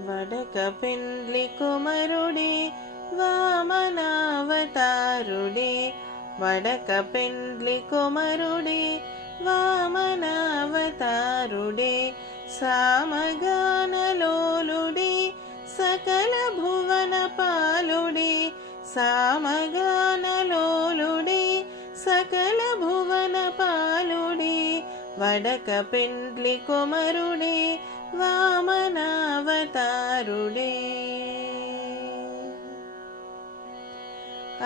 వడక పిండ్లి కుమరుడే వామనావతారుడే. వడక పిండ్లి కుమరుడే వామనావతారుడే. సామగానలోలుడే సకల భువన పాలుడే సామగానలోలుడే సకల భువన పాలుడే వడక పిండ్లి కుమరుడే వా కరుణే.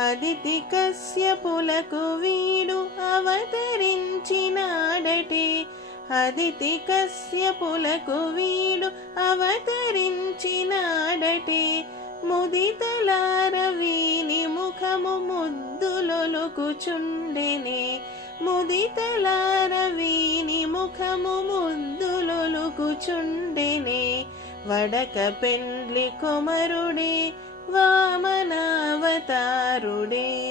అదితి కశ్యపులకు వీడు అవతరించినాడటే. అదితి కశ్యపులకు వీడు అవతరించినాడటే. ముదితలార వీని ముఖము ముద్దులొలుకుచుండెనే. ముదితలార వీని ముఖము ముద్దులొలుకుచుండెనే. వడక పెండ్లి కుమరుడే వామనావతారుడే.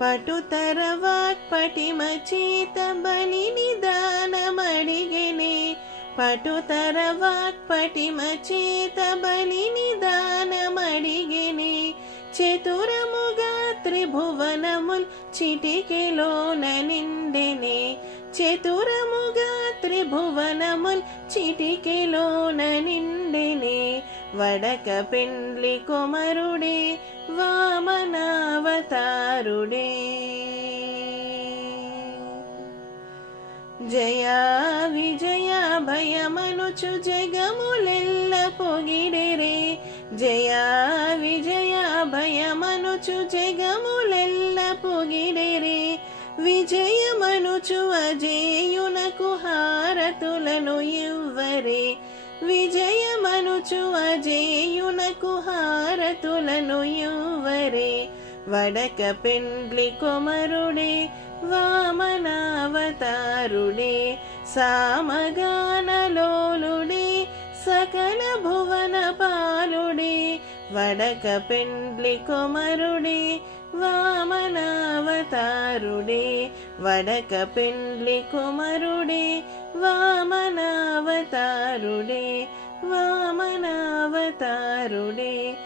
పటుతర వాక్పటిమ చేత బలిని నిదానమడిగనే పటుతర వాక్పటిమ చేత బలిని నిదానమడిగనే చతురముగా త్రిభువనముల్ చిటికెలోన నిండెనే భువనముల్ చిటికెలోన నిండినే వడక పెండ్లి కుమరుడే వామనావతారుడే. జయా విజయ భయమనుచు జగములెల్ల పొగిడెరే జయా విజయ భయమనుచు జగములెల్ల పొగిడెరే విజయమనుచు అజేయ హారతులను ఇవ్వరే. విజయమనుచు అజేయునకు హారతులను ఇవ్వరే. వడక పెండ్లి కుమరుడే వామనావతారుడే సామగానలోలుడే సకల భువన పాలుడే వడక పెండ్లి కుమరుడే వామనావతారుడే. వడక పెండ్లి కుమరుడే వా వామనావతారుడే